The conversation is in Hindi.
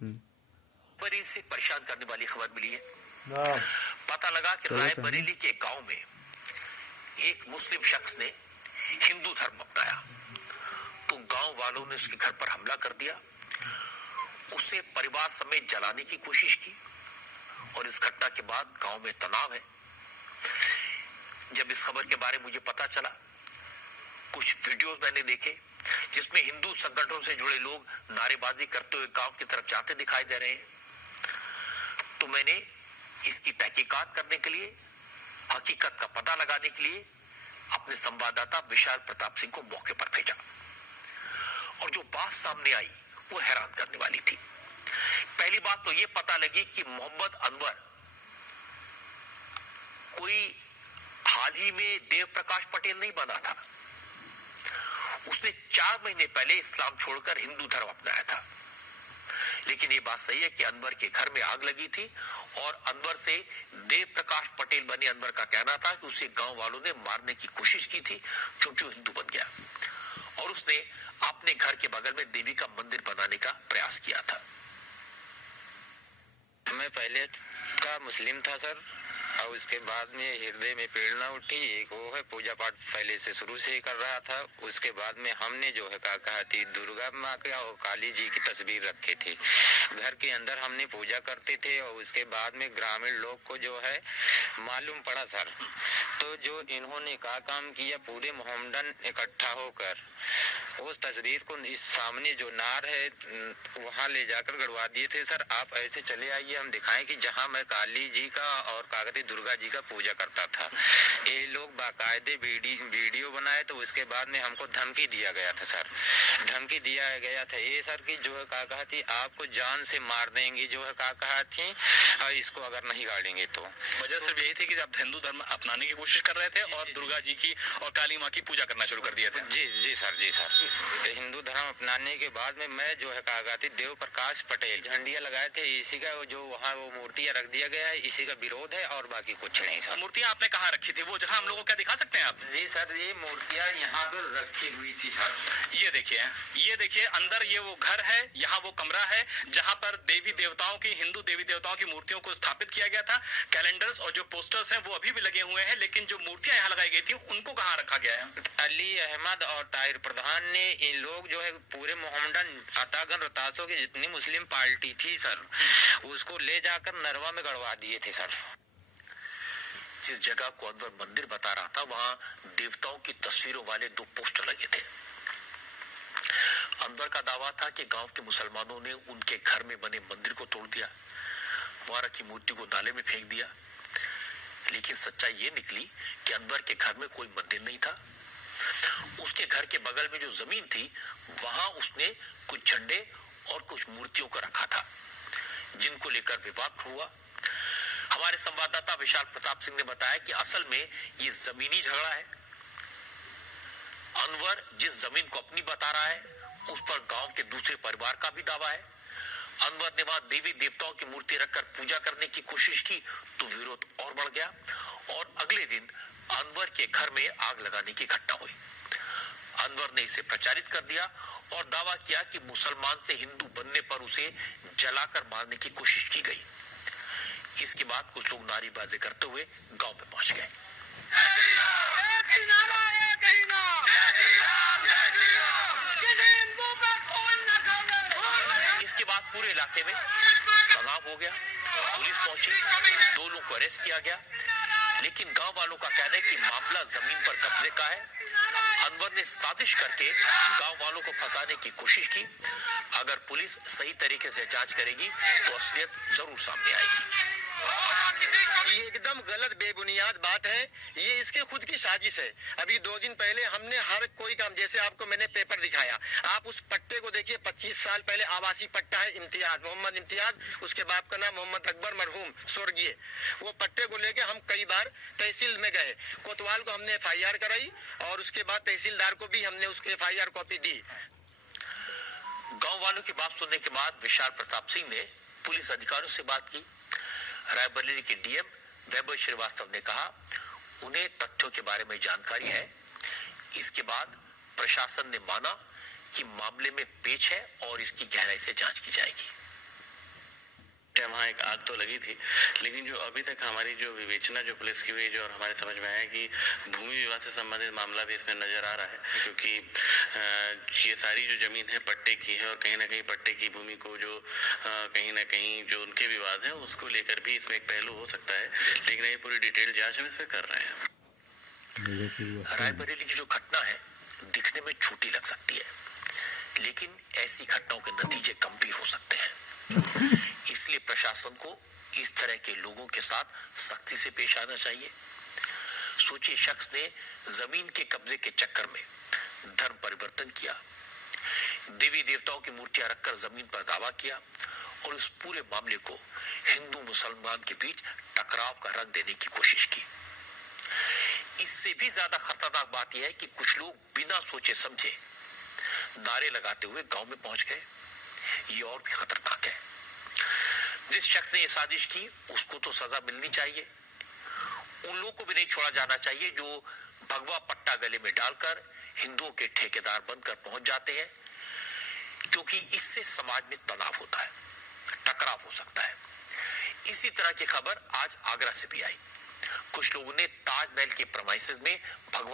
बरेली से परेशान करने वाली खबर मिली है। पता लगा कि रायबरेली के गांव में एक मुस्लिम शख्स ने हिंदू धर्म अपनाया, तो गांव वालों ने उसके घर पर हमला कर दिया, उसे परिवार समेत जलाने की कोशिश की और इस घटना के बाद गांव में तनाव है। जब इस खबर के बारे में मुझे पता चला, कुछ वीडियोस मैंने देखे जिसमें हिंदू संगठनों से जुड़े लोग नारेबाजी करते हुए गांव की तरफ जाते दिखाई दे रहे हैं, तो मैंने इसकी तहकीकात करने के लिए, हकीकत का पता लगाने के लिए अपने संवाददाता विशाल प्रताप सिंह को मौके पर भेजा और जो बात सामने आई वो हैरान करने वाली थी। पहली बात तो ये पता लगी कि मोहम्मद अनवर कोई हाल ही में देव प्रकाश पटेल नहीं बना था। उसने 4 महीने पहले इस्लाम छोड़कर हिंदू धर्म अपनाया था। लेकिन ये बात सही है कि अनवर के घर में आग लगी थी और अनवर से देव प्रकाश पटेल बने अनवर का कहना था कि उसे गांव वालों ने मारने की कोशिश की थी क्योंकि वो हिंदू बन गया और उसने अपने घर के बगल में देवी का मंदिर बनाने का प्रयास किया था। मैं पहले का मुस्लिम था सर, और उसके बाद में हृदय में प्रेरणा उठी, एक वो है पूजा पाठ पहले से शुरू से ही कर रहा था। उसके बाद में हमने जो है कहा थी दुर्गा माँ का और काली जी की तस्वीर रखे थे, घर के अंदर हमने पूजा करते थे। और उसके बाद में ग्रामीण लोग को जो है मालूम पड़ा सर, तो जो इन्होंने क्या काम किया, पूरे मोहम्मदन इकट्ठा होकर उस तस्वीर को इस सामने जो नार है वहाँ ले जाकर गड़वा दिए थे सर। आप ऐसे चले आइए, हम दिखाएं कि जहाँ मैं काली जी का और कागती दुर्गा जी का पूजा करता था। ये लोग बाकायदे वीडियो बनाए, तो उसके बाद में हमको धमकी दिया गया था सर, धमकी दिया गया था ये सर कि जो है कहा थी आपको जान से मार देंगे, जो है कहा थी और इसको अगर नहीं गाड़ेंगे तो। वजह सिर्फ यही थी कि आप हिंदू धर्म अपनाने की कोशिश कर रहे थे और दुर्गा जी की और काली माँ की पूजा करना शुरू कर दिया था। जी सर, जी सर। हिंदू धर्म अपनाने के बाद में मैं जो है कहा थी देव प्रकाश पटेल झंडिया लगाए थे, इसी का जो वहाँ वो मूर्तियाँ रख दिया गया है, इसी का विरोध है और बाकी कुछ नहीं सर। मूर्तियाँ आपने कहाँ रखी थी, वो जहाँ हम लोगों को क्या दिखा सकते हैं आप? जी सर, ये मूर्तियाँ यहाँ पर रखी हुई थी सर। ये देखिए अंदर ये वो घर है, यहाँ वो कमरा है जहाँ पर देवी देवताओं की, हिंदू देवी देवताओं की मूर्तियों को स्थापित किया गया था। कैलेंडर्स और जो पोस्टर्स हैं वो अभी भी लगे हुए हैं, लेकिन जो मूर्तियां यहाँ लगाई गई थी उनको कहाँ रखा गया है? अली अहमद और ताहिर प्रधान ने, इन लोग जो है पूरे मोहम्मदन अतागन रतासों की जितनी मुस्लिम पार्टी थी सर, उसको ले जाकर नरवा में गड़वा दिए थे सर। जिस जगह को अनवर मंदिर बता रहा था वहां देवताओं की तस्वीरों वाले 2 पोस्टर लगे थे। अनवर का दावा था कि गांव के मुसलमानों ने उनके घर में बने मंदिर को तोड़ दिया, वहां रखी मूर्ति को नाले में फेंक दिया। लेकिन सच्चाई ये निकली कि अनवर के घर में कोई मंदिर नहीं था। उसके घर के बगल में जो जमीन थी वहां उसने कुछ झंडे और कुछ मूर्तियों को रखा था, जिनको लेकर विवाद हुआ। हमारे संवाददाता विशाल प्रताप सिंह ने बताया कि असल में ये जमीनी झगड़ा है। अनवर जिस जमीन को अपनी बता रहा है उस पर गांव के दूसरे परिवार का भी दावा है। अनवर ने वहां देवी देवताओं की मूर्ति रखकर पूजा करने की कोशिश की तो विरोध और बढ़ गया और अगले दिन अनवर के घर में आग लगाने की घटना हुई। अनवर ने इसे प्रचारित कर दिया और दावा किया कि मुसलमान से हिंदू बनने पर उसे जलाकर मारने की कोशिश की गई। इसके बाद कुछ लोग नारेबाजी करते हुए गांव में पहुंच गए। इसके बाद पूरे इलाके में तनाव हो गया, पुलिस पहुंची, 2 लोगों को अरेस्ट किया गया। लेकिन गांव वालों का कहना है कि मामला जमीन पर कब्जे का है। अनवर ने साजिश करके गांव वालों को फंसाने की कोशिश की। अगर पुलिस सही तरीके से जांच करेगी तो असलियत जरूर सामने आएगी। ये एकदम गलत बेबुनियाद बात है, ये इसके खुद की साजिश है। अभी 2 दिन पहले हमने हर कोई काम, जैसे आपको मैंने पेपर दिखाया, आप उस पट्टे को देखिए, 25 साल पहले आवासीय पट्टा है, इम्तियाज, मोहम्मद इम्तियाज, उसके बाप का नाम मोहम्मद अकबर मरहूम स्वर्गीय। वो पट्टे को लेके हम कई बार तहसील में गए, कोतवाल को हमने FIR कराई और उसके बाद तहसीलदार को भी हमने उसकी FIR कॉपी दी। गांव वालों की बात सुनने के बाद विशाल प्रताप सिंह ने पुलिस अधिकारियों से बात की। रायबरेली के DM वैभव श्रीवास्तव ने कहा उन्हें तथ्यों के बारे में जानकारी है। इसके बाद प्रशासन ने माना कि मामले में पेच है और इसकी गहराई से जांच की जाएगी। वहाँ एक आग तो लगी थी, लेकिन जो अभी तक हमारी जो विवेचना जो पुलिस की हुई, जो हमारे समझ में आया कि भूमि विवाद से संबंधित मामला भी इसमें नजर आ रहा है, क्योंकि ये सारी जो जमीन है पट्टे की है और कहीं ना कहीं पट्टे की भूमि को जो कहीं ना कहीं जो उनके विवाद है उसको लेकर भी इसमें एक पहलू हो सकता है, लेकिन ये पूरी डिटेल जांच हम इसमें कर रहे हैं। रायबरेली की जो घटना है दिखने में छोटी लग सकती है, लेकिन ऐसी घटनाओं के नतीजे गंभीर हो सकते हैं। इसलिए प्रशासन को इस तरह के लोगों के साथ सख्ती से पेश आना चाहिए। सोचिए, शख्स ने जमीन के कब्जे के चक्कर में धर्म परिवर्तन किया, देवी देवताओं की मूर्तियां रखकर जमीन पर दावा किया और इस पूरे मामले को हिंदू मुसलमान के बीच टकराव का रंग देने की कोशिश की। इससे भी ज्यादा खतरनाक बात यह है कि कुछ लोग बिना सोचे समझे नारे लगाते हुए गांव में पहुंच गए। ये और भी खतरनाक है। जिस शख्स ने ये साजिश की उसको तो सजा मिलनी चाहिए। उन लोगों को भी नहीं छोड़ा जाना चाहिए जो भगवा पट्टा गले में डालकर हिंदुओं के ठेकेदार बनकर पहुंच जाते हैं, क्योंकि इससे समाज में तनाव होता है, टकराव हो सकता है। इसी तरह की खबर आज आगरा से भी आई। कुछ लोगों ने ताजमहल के प्रेमाइसेस में भगवा